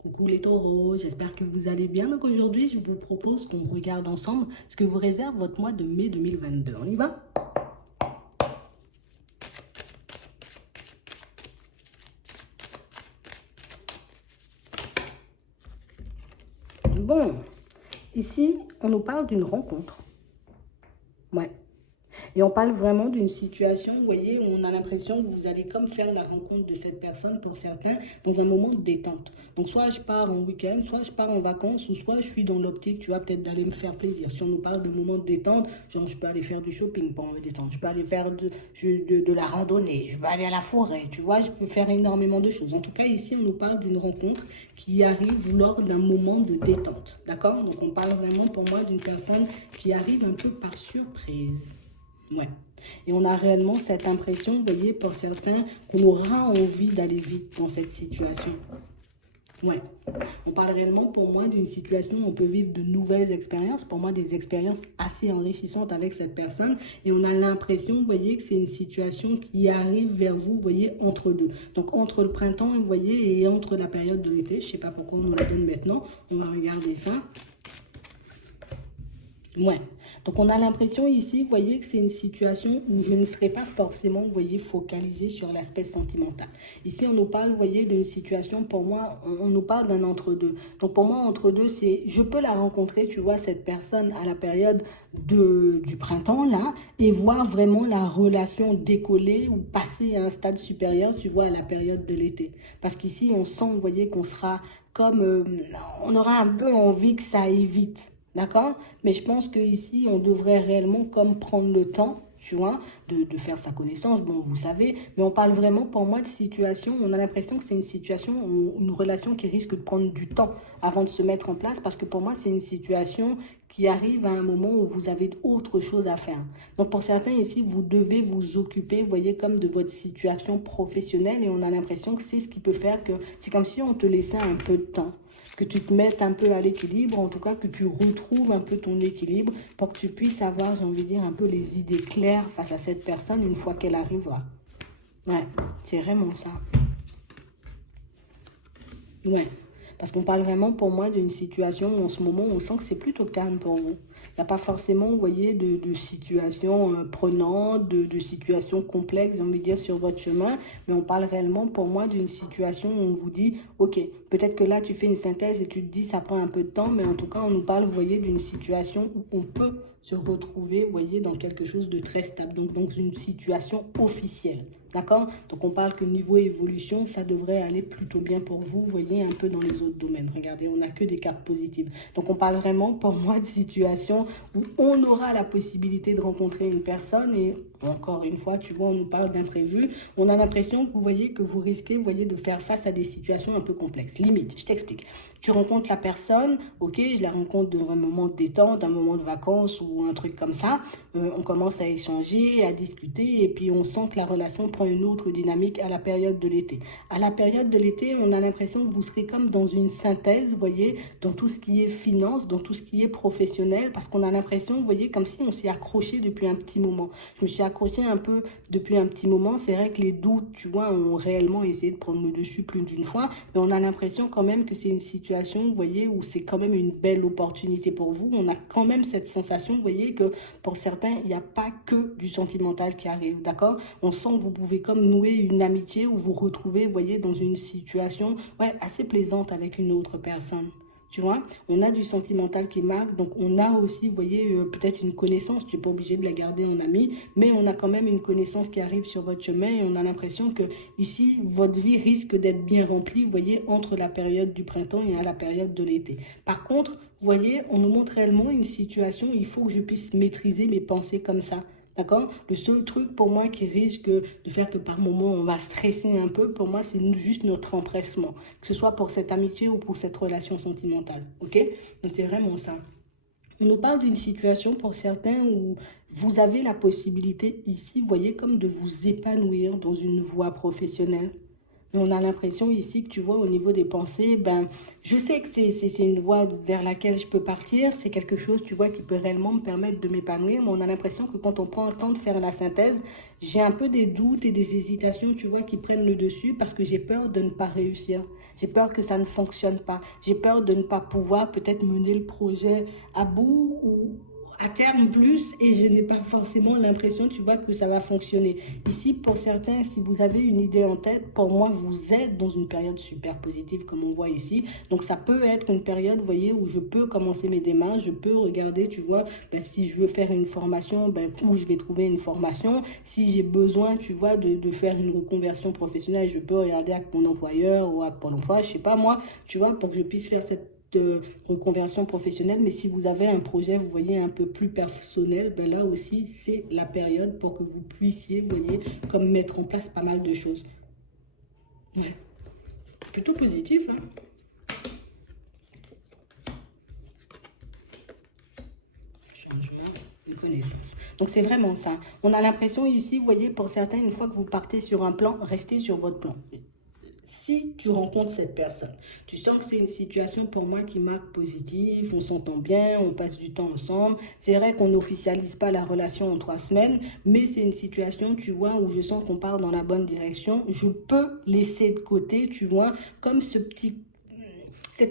Coucou les taureaux, j'espère que vous allez bien. Donc aujourd'hui, je vous propose qu'on regarde ensemble ce que vous réserve votre mois de mai 2022. On y va? Bon, ici, on nous parle d'une rencontre. Ouais. Et on parle vraiment d'une situation, vous voyez, où on a l'impression que vous allez comme faire la rencontre de cette personne pour certains dans un moment de détente. Donc soit je pars en week-end, soit je pars en vacances, ou soit je suis dans l'optique, tu vois, peut-être d'aller me faire plaisir. Si on nous parle de moments de détente, genre je peux aller faire du shopping pour me détendre, je peux aller faire de la randonnée, je peux aller à la forêt, tu vois, je peux faire énormément de choses. En tout cas, ici, on nous parle d'une rencontre qui arrive lors d'un moment de détente, d'accord? Donc on parle vraiment pour moi d'une personne qui arrive un peu par surprise. Ouais. Et on a réellement cette impression, vous voyez, pour certains, qu'on aura envie d'aller vite dans cette situation. Ouais. On parle réellement pour moi d'une situation où on peut vivre de nouvelles expériences, pour moi des expériences assez enrichissantes avec cette personne. Et on a l'impression, vous voyez, que c'est une situation qui arrive vers vous, vous voyez, entre deux. Donc entre le printemps, vous voyez, et entre la période de l'été. Je ne sais pas pourquoi on nous la donne maintenant. On va regarder ça. Ouais. Donc, on a l'impression ici, vous voyez, que c'est une situation où je ne serai pas forcément, vous voyez, focalisée sur l'aspect sentimental. Ici, on nous parle, vous voyez, d'une situation, pour moi, on nous parle d'un entre-deux. Donc, pour moi, entre-deux, c'est, je peux la rencontrer, tu vois, cette personne à la période du printemps, là, et voir vraiment la relation décoller ou passer à un stade supérieur, tu vois, à la période de l'été. Parce qu'ici, on sent, vous voyez, qu'on sera comme, on aura un peu envie que ça aille vite. D'accord? Mais je pense qu'ici, on devrait réellement comme prendre le temps, tu vois, de faire sa connaissance. Bon, vous savez, mais on parle vraiment pour moi de situation. On a l'impression que c'est une situation, une relation qui risque de prendre du temps avant de se mettre en place parce que pour moi, c'est une situation qui arrive à un moment où vous avez autre chose à faire. Donc pour certains ici, vous devez vous occuper, vous voyez, comme de votre situation professionnelle et on a l'impression que c'est ce qui peut faire que c'est comme si on te laissait un peu de temps que tu te mettes un peu à l'équilibre, en tout cas que tu retrouves un peu ton équilibre pour que tu puisses avoir, j'ai envie de dire, un peu les idées claires face à cette personne une fois qu'elle arrivera. Ouais, c'est vraiment ça. Ouais, parce qu'on parle vraiment pour moi d'une situation où en ce moment on sent que c'est plutôt calme pour vous. Il n'y a pas forcément, vous voyez, de situation prenante, de situation complexe, j'ai envie de dire, sur votre chemin, mais on parle réellement pour moi d'une situation où on vous dit, ok, peut-être que là tu fais une synthèse et tu te dis ça prend un peu de temps, mais en tout cas on nous parle, vous voyez, d'une situation où on peut se retrouver, vous voyez, dans quelque chose de très stable, donc dans une situation officielle. D'accord? Donc on parle que niveau évolution, ça devrait aller plutôt bien pour vous, vous voyez, un peu dans les autres domaines. Regardez, on n'a que des cartes positives. Donc on parle vraiment pour moi de situation où on aura la possibilité de rencontrer une personne et encore une fois, tu vois, on nous parle d'imprévu. On a l'impression que vous voyez que vous risquez, vous voyez, de faire face à des situations un peu complexes. Limite, je t'explique. Tu rencontres la personne, ok, je la rencontre dans un moment de détente, un moment de vacances ou un truc comme ça. On commence à échanger, à discuter et puis on sent que la relation prend une autre dynamique à la période de l'été. À la période de l'été, on a l'impression que vous serez comme dans une synthèse, vous voyez, dans tout ce qui est finance, dans tout ce qui est professionnel, parce qu'on a l'impression, vous voyez, comme si on s'est accroché depuis un petit moment. Je me suis accrochée un peu depuis un petit moment. C'est vrai que les doutes, tu vois, ont réellement essayé de prendre le dessus plus d'une fois, mais on a l'impression quand même que c'est une situation, vous voyez, où c'est quand même une belle opportunité pour vous. On a quand même cette sensation, vous voyez, que pour certains, il n'y a pas que du sentimental qui arrive, d'accord? On sent que vous pouvez comme nouer une amitié ou vous retrouver, vous voyez, dans une situation ouais, assez plaisante avec une autre personne. Tu vois, on a du sentimental qui marque, donc on a aussi, vous voyez, peut-être une connaissance, tu n'es pas obligé de la garder en ami, mais on a quand même une connaissance qui arrive sur votre chemin et on a l'impression que ici, votre vie risque d'être bien remplie, vous voyez, entre la période du printemps et à la période de l'été. Par contre, vous voyez, on nous montre réellement une situation où il faut que je puisse maîtriser mes pensées comme ça. D'accord? Le seul truc pour moi qui risque de faire que par moment on va stresser un peu, pour moi, c'est juste notre empressement. Que ce soit pour cette amitié ou pour cette relation sentimentale. Ok? Donc c'est vraiment ça. On nous parle d'une situation pour certains où vous avez la possibilité ici, vous voyez, comme de vous épanouir dans une voie professionnelle. Et on a l'impression ici que tu vois au niveau des pensées, ben, je sais que c'est une voie vers laquelle je peux partir, c'est quelque chose, tu vois, qui peut réellement me permettre de m'épanouir, mais on a l'impression que quand on prend le temps de faire la synthèse, j'ai un peu des doutes et des hésitations, tu vois, qui prennent le dessus parce que j'ai peur de ne pas réussir. J'ai peur que ça ne fonctionne pas. J'ai peur de ne pas pouvoir peut-être mener le projet à bout ou à terme plus et je n'ai pas forcément l'impression, tu vois, que ça va fonctionner. Ici, pour certains, si vous avez une idée en tête, pour moi, vous êtes dans une période super positive, comme on voit ici. Donc, ça peut être une période, vous voyez, où je peux commencer mes démarches, je peux regarder, tu vois, ben, si je veux faire une formation, ben, où je vais trouver une formation. Si j'ai besoin, tu vois, de faire une reconversion professionnelle, je peux regarder avec mon employeur ou avec Pôle emploi, je sais pas moi, tu vois, pour que je puisse faire cette de reconversion professionnelle, mais si vous avez un projet, vous voyez, un peu plus personnel, ben là aussi, c'est la période pour que vous puissiez, vous voyez, comme mettre en place pas mal de choses. Ouais, plutôt positif, hein. Changement de connaissance. Donc, c'est vraiment ça. On a l'impression ici, vous voyez, pour certains, une fois que vous partez sur un plan, restez sur votre plan. Si tu rencontres cette personne, tu sens que c'est une situation pour moi qui marque positive, on s'entend bien, on passe du temps ensemble. C'est vrai qu'on n'officialise pas la relation en 3 semaines, mais c'est une situation, tu vois, où je sens qu'on part dans la bonne direction. Je peux laisser de côté, tu vois, comme cette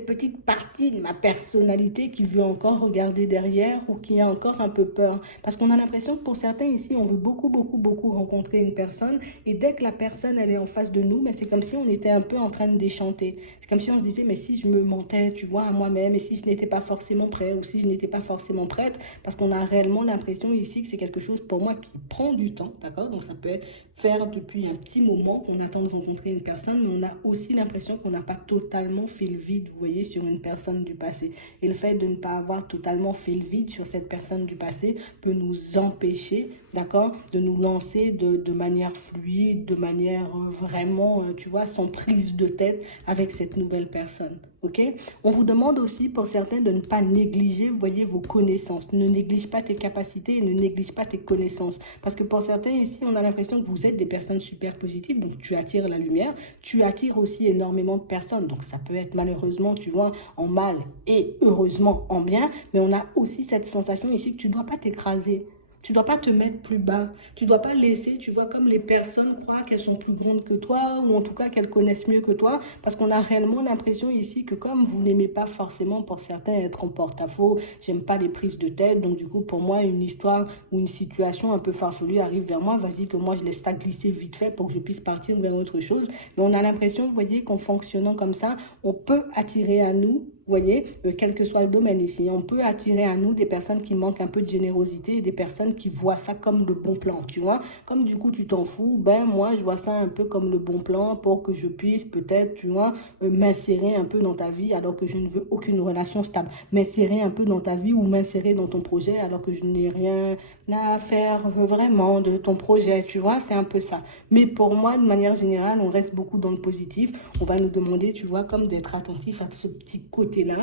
petite partie de ma personnalité qui veut encore regarder derrière ou qui a encore un peu peur. Parce qu'on a l'impression que pour certains ici, on veut beaucoup, beaucoup, beaucoup rencontrer une personne et dès que la personne, elle est en face de nous, mais c'est comme si on était un peu en train de déchanter. C'est comme si on se disait, mais si je me mentais, tu vois, à moi-même, et si je n'étais pas forcément prêt ou si je n'étais pas forcément prête, parce qu'on a réellement l'impression ici que c'est quelque chose pour moi qui prend du temps, d'accord? Donc ça peut faire depuis un petit moment qu'on attend de rencontrer une personne, mais on a aussi l'impression qu'on n'a pas totalement fait le vide, vous voyez, sur une personne du passé. Et le fait de ne pas avoir totalement fait le vide sur cette personne du passé peut nous empêcher, d'accord, de nous lancer de manière fluide, de manière vraiment, tu vois, sans prise de tête avec cette nouvelle personne. Ok? On vous demande aussi pour certains de ne pas négliger, vous voyez, vos connaissances. Ne néglige pas tes capacités et ne néglige pas tes connaissances. Parce que pour certains ici, on a l'impression que vous êtes des personnes super positives, donc tu attires la lumière, tu attires aussi énormément de personnes. Donc ça peut être malheureusement, tu vois, en mal et heureusement en bien, mais on a aussi cette sensation ici que tu ne dois pas t'écraser. Tu ne dois pas te mettre plus bas. Tu ne dois pas laisser, tu vois, comme les personnes croient qu'elles sont plus grandes que toi ou en tout cas qu'elles connaissent mieux que toi parce qu'on a réellement l'impression ici que comme vous n'aimez pas forcément pour certains être en porte-à-faux, j'aime pas les prises de tête, donc du coup pour moi une histoire ou une situation un peu farfelue arrive vers moi, vas-y que moi je laisse ça glisser vite fait pour que je puisse partir vers autre chose. Mais on a l'impression, vous voyez, qu'en fonctionnant comme ça, on peut attirer à nous, vous voyez, quel que soit le domaine ici, on peut attirer à nous des personnes qui manquent un peu de générosité et des personnes qui voient ça comme le bon plan, tu vois. Comme du coup, tu t'en fous, ben moi, je vois ça un peu comme le bon plan pour que je puisse peut-être, tu vois, m'insérer un peu dans ta vie alors que je ne veux aucune relation stable. M'insérer un peu dans ta vie ou m'insérer dans ton projet alors que je n'ai rien à faire vraiment de ton projet, tu vois, c'est un peu ça. Mais pour moi, de manière générale, on reste beaucoup dans le positif. On va nous demander, tu vois, comme d'être attentif à ce petit côté-là.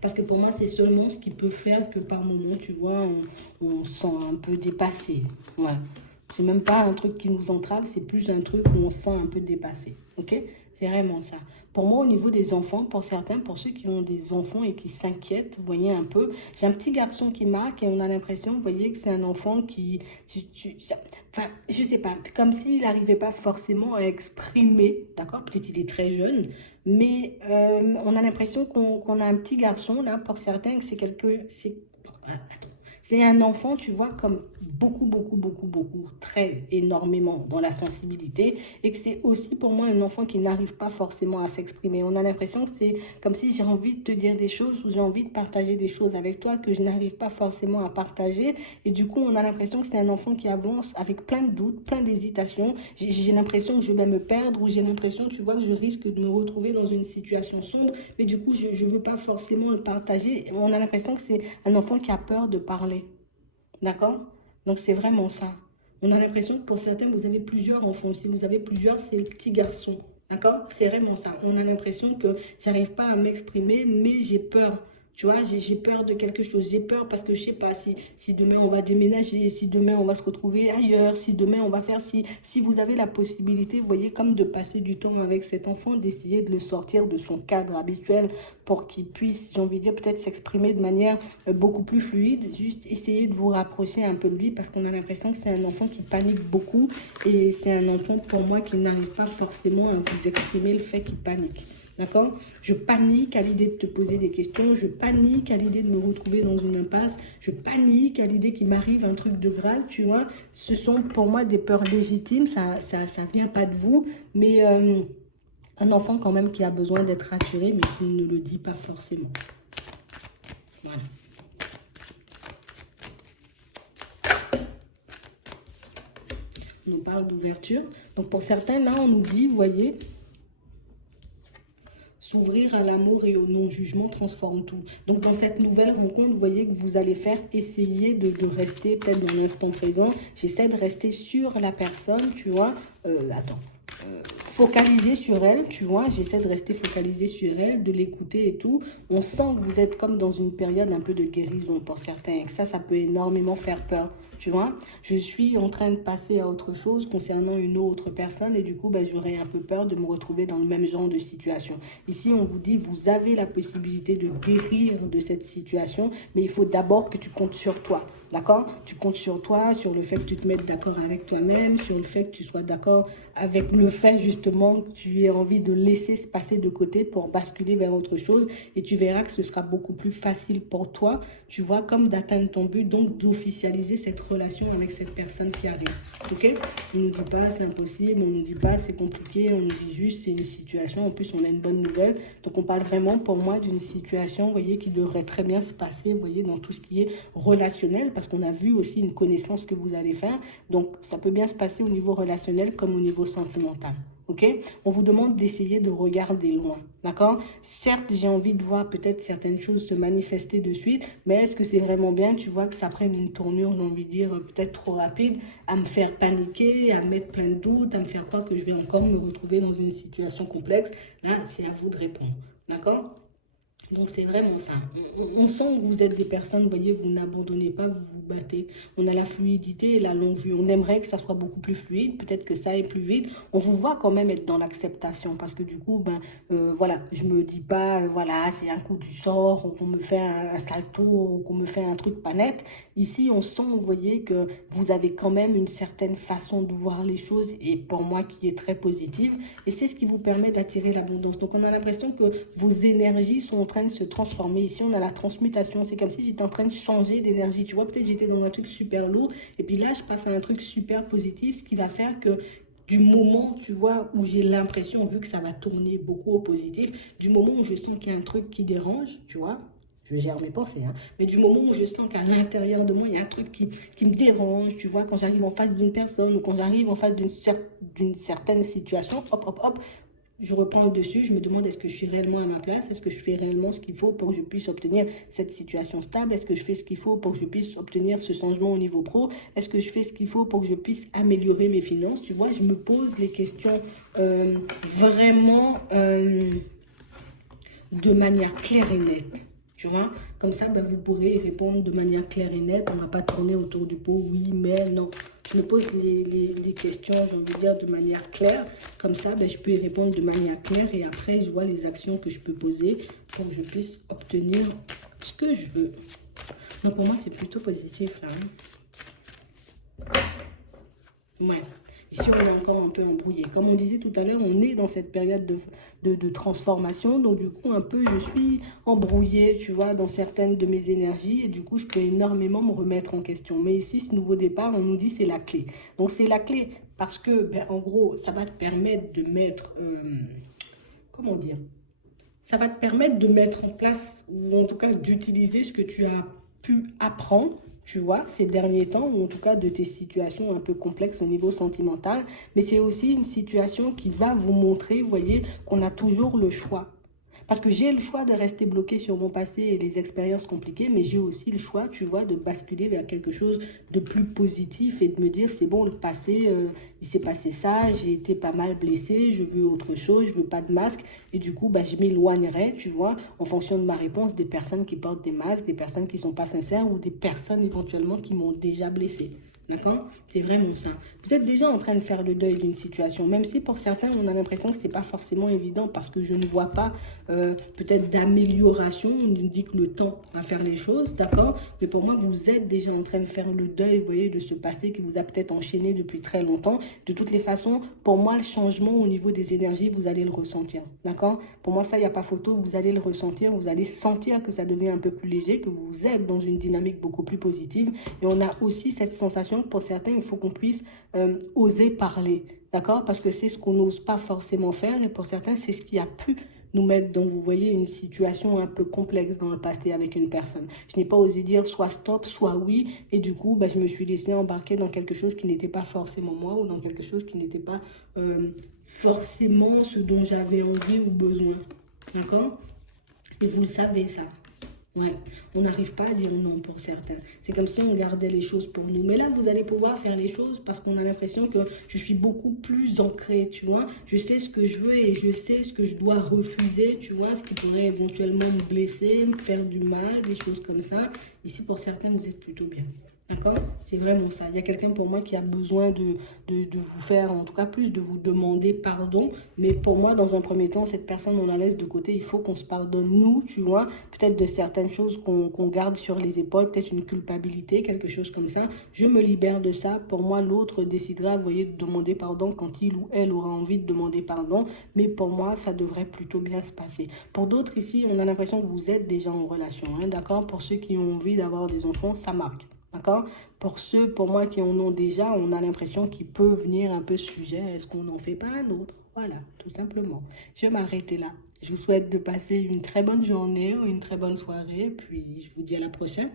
Parce que pour moi, c'est seulement ce qui peut faire que par moment, tu vois, on se sent un peu dépassé. Ouais. C'est même pas un truc qui nous entrave, c'est plus un truc où on se sent un peu dépassé. Ok? C'est vraiment ça. Pour moi, au niveau des enfants, pour certains, pour ceux qui ont des enfants et qui s'inquiètent, vous voyez un peu, j'ai un petit garçon qui marque et on a l'impression, vous voyez, que c'est un enfant qui, enfin, je sais pas, comme s'il n'arrivait pas forcément à exprimer, d'accord? Peut-être il est très jeune, mais on a l'impression qu'on a un petit garçon, là, pour certains, que c'est attends. C'est un enfant, tu vois, comme beaucoup, beaucoup, beaucoup, beaucoup, très énormément dans la sensibilité et que c'est aussi pour moi un enfant qui n'arrive pas forcément à s'exprimer. On a l'impression que c'est comme si j'ai envie de te dire des choses ou j'ai envie de partager des choses avec toi que je n'arrive pas forcément à partager et du coup, on a l'impression que c'est un enfant qui avance avec plein de doutes, plein d'hésitations. J'ai l'impression que je vais me perdre ou j'ai l'impression, tu vois, que je risque de me retrouver dans une situation sombre, mais du coup, je ne veux pas forcément le partager. On a l'impression que c'est un enfant qui a peur de parler. D'accord? Donc, c'est vraiment ça. On a l'impression que pour certains, vous avez plusieurs enfants. Si vous avez plusieurs, c'est le petit garçon. D'accord? C'est vraiment ça. On a l'impression que j'arrive pas à m'exprimer, mais j'ai peur Tu vois, j'ai peur de quelque chose. J'ai peur parce que je sais pas si demain on va déménager, si demain on va se retrouver ailleurs, si demain on va faire si vous avez la possibilité, vous voyez, comme de passer du temps avec cet enfant, d'essayer de le sortir de son cadre habituel pour qu'il puisse, j'ai envie de dire, peut-être s'exprimer de manière beaucoup plus fluide. Juste essayer de vous rapprocher un peu de lui parce qu'on a l'impression que c'est un enfant qui panique beaucoup et c'est un enfant pour moi qui n'arrive pas forcément à vous exprimer le fait qu'il panique. D'accord? Je panique à l'idée de te poser des questions, je panique à l'idée de me retrouver dans une impasse, je panique à l'idée qu'il m'arrive un truc de grave, tu vois. Ce sont pour moi des peurs légitimes, ça vient pas de vous, mais un enfant quand même qui a besoin d'être rassuré, mais qui ne le dit pas forcément. Voilà. On nous parle d'ouverture. Donc pour certains, là, on nous dit, vous voyez, s'ouvrir à l'amour et au non-jugement transforme tout. Donc, dans cette nouvelle rencontre, vous voyez que vous allez faire essayer de rester peut-être dans l'instant présent. J'essaie de rester sur la personne, tu vois. Focaliser sur elle, tu vois. J'essaie de rester focalisé sur elle, de l'écouter et tout. On sent que vous êtes comme dans une période un peu de guérison pour certains. Et que ça peut énormément faire peur. Tu vois, je suis en train de passer à autre chose concernant une autre personne et du coup, j'aurais un peu peur de me retrouver dans le même genre de situation. Ici, on vous dit, vous avez la possibilité de guérir de cette situation, mais il faut d'abord que tu comptes sur toi, d'accord? Tu comptes sur toi, sur le fait que tu te mettes d'accord avec toi-même, sur le fait que tu sois d'accord avec le fait justement que tu aies envie de laisser se passer de côté pour basculer vers autre chose et tu verras que ce sera beaucoup plus facile pour toi, tu vois, comme d'atteindre ton but, donc d'officialiser cette relation avec cette personne qui arrive. Ok? On ne nous dit pas c'est impossible, on ne nous dit pas c'est compliqué, on nous dit juste c'est une situation. En plus, on a une bonne nouvelle. Donc, on parle vraiment pour moi d'une situation, vous voyez, qui devrait très bien se passer, vous voyez, dans tout ce qui est relationnel, parce qu'on a vu aussi une connaissance que vous allez faire. Donc, ça peut bien se passer au niveau relationnel comme au niveau sentimental. Ok? On vous demande d'essayer de regarder loin, d'accord? Certes, j'ai envie de voir peut-être certaines choses se manifester de suite, mais est-ce que c'est vraiment bien, tu vois, que ça prenne une tournure, j'ai envie de dire, peut-être trop rapide, à me faire paniquer, à mettre plein de doutes, à me faire croire que je vais encore me retrouver dans une situation complexe? Là, c'est à vous de répondre, d'accord? Donc, c'est vraiment ça. On sent que vous êtes des personnes, vous voyez, vous n'abandonnez pas, vous vous battez. On a la fluidité et la longue vue. On aimerait que ça soit beaucoup plus fluide, peut-être que ça aille plus vite. On vous voit quand même être dans l'acceptation parce que du coup, voilà, je me dis pas, voilà, c'est un coup du sort, qu'on me fait un salto, qu'on me fait un truc pas net. Ici, on sent, vous voyez, que vous avez quand même une certaine façon de voir les choses et pour moi qui est très positive. Et c'est ce qui vous permet d'attirer l'abondance. Donc, on a l'impression que vos énergies sont en train de se transformer. Ici, on a la transmutation. C'est comme si j'étais en train de changer d'énergie. Tu vois, peut-être j'étais dans un truc super lourd. Et puis là, je passe à un truc super positif, ce qui va faire que du moment, tu vois, où j'ai l'impression, vu que ça va tourner beaucoup au positif, du moment où je sens qu'il y a un truc qui dérange, tu vois, je gère mes pensées, hein, mais du moment où je sens qu'à l'intérieur de moi, il y a un truc qui me dérange, tu vois, quand j'arrive en face d'une personne ou quand j'arrive en face d'une certaine situation, hop, hop, hop, je reprends le dessus, je me demande est-ce que je suis réellement à ma place, est-ce que je fais réellement ce qu'il faut pour que je puisse obtenir cette situation stable, est-ce que je fais ce qu'il faut pour que je puisse obtenir ce changement au niveau pro, est-ce que je fais ce qu'il faut pour que je puisse améliorer mes finances, tu vois, je me pose les questions vraiment de manière claire et nette. Tu vois, comme ça, vous pourrez répondre de manière claire et nette. On ne va pas tourner autour du pot, oui, mais non. Je me pose les questions, j'ai envie de dire, de manière claire. Comme ça, je peux y répondre de manière claire et après, je vois les actions que je peux poser pour que je puisse obtenir ce que je veux. Non, pour moi, c'est plutôt positif, là. Ouais. Ici, on est encore un peu embrouillé. Comme on disait tout à l'heure, on est dans cette période de transformation. Donc, du coup, un peu, je suis embrouillée, tu vois, dans certaines de mes énergies. Et du coup, je peux énormément me remettre en question. Mais ici, ce nouveau départ, on nous dit c'est la clé. Donc, c'est la clé parce que, en gros, ça va te permettre de mettre... comment dire? Ça va te permettre de mettre en place, ou en tout cas d'utiliser ce que tu as pu apprendre, tu vois, ces derniers temps, ou en tout cas de tes situations un peu complexes au niveau sentimental. Mais c'est aussi une situation qui va vous montrer, vous voyez, qu'on a toujours le choix. Parce que j'ai le choix de rester bloqué sur mon passé et les expériences compliquées, mais j'ai aussi le choix, tu vois, de basculer vers quelque chose de plus positif et de me dire, c'est bon, le passé, il s'est passé ça, j'ai été pas mal blessée, je veux autre chose, je veux pas de masque. Et du coup, bah, je m'éloignerai, tu vois, en fonction de ma réponse, des personnes qui portent des masques, des personnes qui sont pas sincères ou des personnes éventuellement qui m'ont déjà blessée. D'accord? C'est vraiment ça. Vous êtes déjà en train de faire le deuil d'une situation, même si pour certains, on a l'impression que ce n'est pas forcément évident parce que je ne vois pas peut-être d'amélioration. On indique le temps à faire les choses, d'accord? Mais pour moi, vous êtes déjà en train de faire le deuil, vous voyez, de ce passé qui vous a peut-être enchaîné depuis très longtemps. De toutes les façons, pour moi, le changement au niveau des énergies, vous allez le ressentir, d'accord? Pour moi, ça, il n'y a pas photo, vous allez le ressentir, vous allez sentir que ça devient un peu plus léger, que vous êtes dans une dynamique beaucoup plus positive. Et on a aussi cette sensation que pour certains, il faut qu'on puisse oser parler, d'accord? Parce que c'est ce qu'on n'ose pas forcément faire et pour certains, c'est ce qui a pu nous mettre dans, vous voyez, une situation un peu complexe dans le passé avec une personne. Je n'ai pas osé dire soit stop, soit oui, et du coup, bah, je me suis laissée embarquer dans quelque chose qui n'était pas forcément moi ou dans quelque chose qui n'était pas forcément ce dont j'avais envie ou besoin, d'accord? Et vous le savez, ça. Ouais, on n'arrive pas à dire non pour certains. C'est comme si on gardait les choses pour nous. Mais là, vous allez pouvoir faire les choses parce qu'on a l'impression que je suis beaucoup plus ancrée, tu vois. Je sais ce que je veux et je sais ce que je dois refuser, tu vois, ce qui pourrait éventuellement me blesser, me faire du mal, des choses comme ça. Ici, pour certains, vous êtes plutôt bien. D'accord? C'est vraiment ça. Il y a quelqu'un pour moi qui a besoin de vous faire, en tout cas plus de vous demander pardon. Mais pour moi, dans un premier temps, cette personne, on la laisse de côté. Il faut qu'on se pardonne, nous, tu vois. Peut-être de certaines choses qu'on garde sur les épaules, peut-être une culpabilité, quelque chose comme ça. Je me libère de ça. Pour moi, l'autre décidera, vous voyez, de demander pardon quand il ou elle aura envie de demander pardon. Mais pour moi, ça devrait plutôt bien se passer. Pour d'autres ici, on a l'impression que vous êtes déjà en relation, hein, d'accord? Pour ceux qui ont envie d'avoir des enfants, ça marque. D'accord? Pour ceux, pour moi, qui en ont déjà, on a l'impression qu'il peut venir un peu ce sujet. Est-ce qu'on n'en fait pas un autre? Voilà, tout simplement. Je vais m'arrêter là. Je vous souhaite de passer une très bonne journée ou une très bonne soirée. Puis, je vous dis à la prochaine.